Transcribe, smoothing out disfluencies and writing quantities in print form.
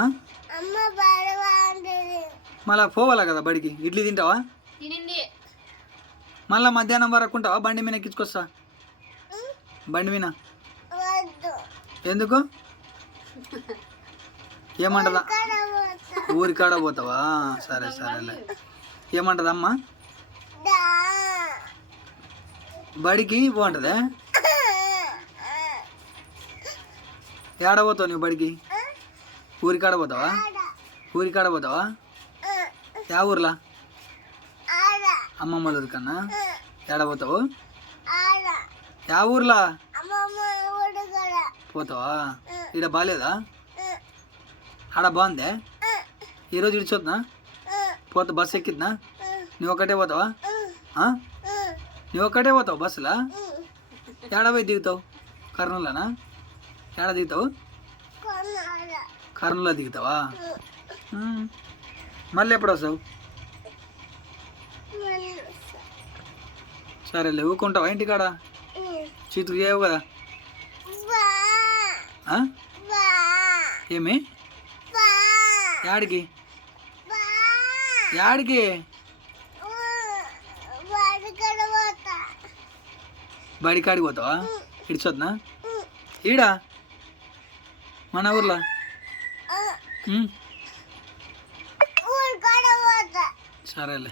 ఆ? మళ్ళా పోవాలా కదా బడికి. ఇడ్లీ తింటావా? మళ్ళా మధ్యాహ్నం వరకు ఉంటావా? బండి మీద ఎక్కించుకొస్తా. బండి మీద ఎందుకు? ఏమంటదా? ఊరికాడ పోతావా? సరే సరేలే. ఏమంటదమ్మా? బడికి బాగుంటుందే. ఏడ పోతావు నువ్వు బడికి? ఊరికాడ పోతావా? ఊరికాడ పోతావా? యా ఊర్లా? అమ్మమ్మ ఊరి కన్నా. ఏడ పోతావు? యా ఊర్లా పోతావా? ఈడ బాగాలేదా? ఆడ బాగుందే. ఈరోజు ఇడిచొద్దా? పోతా బస్సు ఎక్కిద్దా? నువ్వు ఒక్కటే పోతావా? నువ్వు ఒక్కటే పోతావు బస్సులా? ఏడ పోయి దిగుతావు? కర్నూలులోనా? ఏడ దిగుతావు? కర్నూలులో దిగుతావా? మళ్ళీ ఎప్పుడు వస్తావు? సరేలే. ఊకుంటావా ఇంటికాడ? చీతుకు చేయవు కదా? ఏమి? యాడికి? యాడికి? బడికాడికి పోతావా? ఇడిచొద్దా? ఈడా మన ఊర్లో? సరేలే.